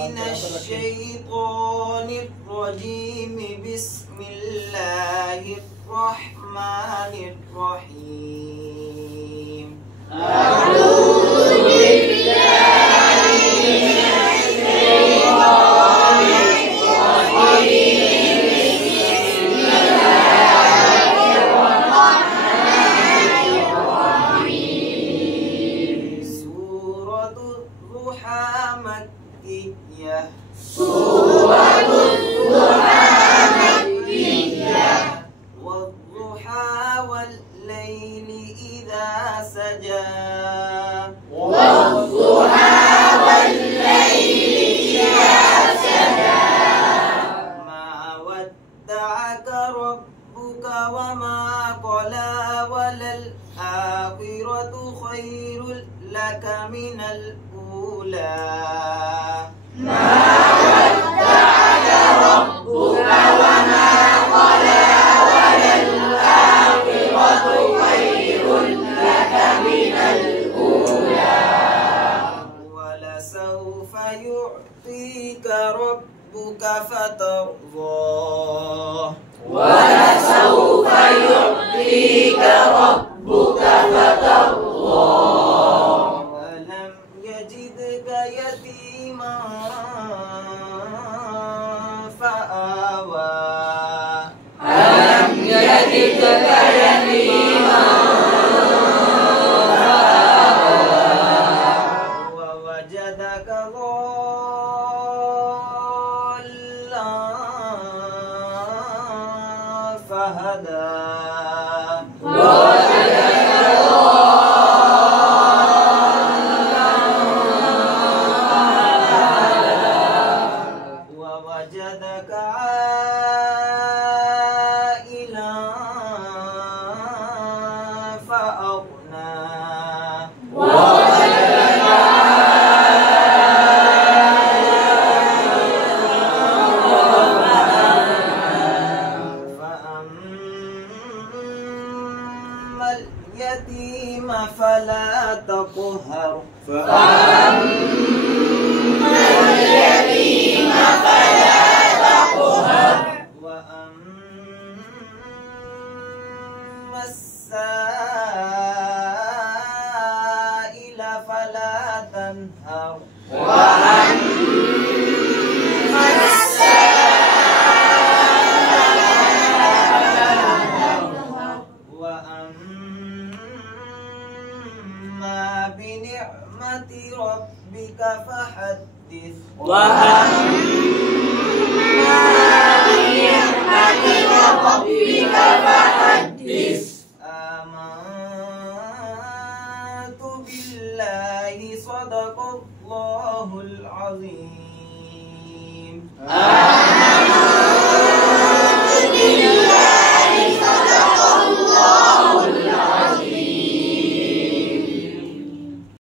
من الشيطان الرجيم. بسم الله الرحمن الرحيم. أعوذ بالله من الشيطان الرجيم. بسم الله الرحمن الرحيم. سورة الضحى مكية. سورة الضحى مكية. والضحى والليل إذا سجى. والضحى والليل إذا سجى. ما ودعك ربك وما قلى. وللآخرة خير لك من الأولى. ما ودعك ربك وما قلى. وللآخرة خير لك من الأولى. ولسوف يعطيك ربك فترضى. ولسوف يعطيك ربك فترضى. ألم يجدك يتيما فآوى. ألم يجدك يتيما ووجدك ضالا فهدى. ووجدك عائلا فأغنى. فأما اليتيم فلا تقهر. فأما اليتيم فلا تقهر. وأما السائل فلا تنهر. وأما السائل وأما بنعمة ربك فحدث. وأما بنعمة ربك فحدث. آمنت بالله صدق الله العظيم.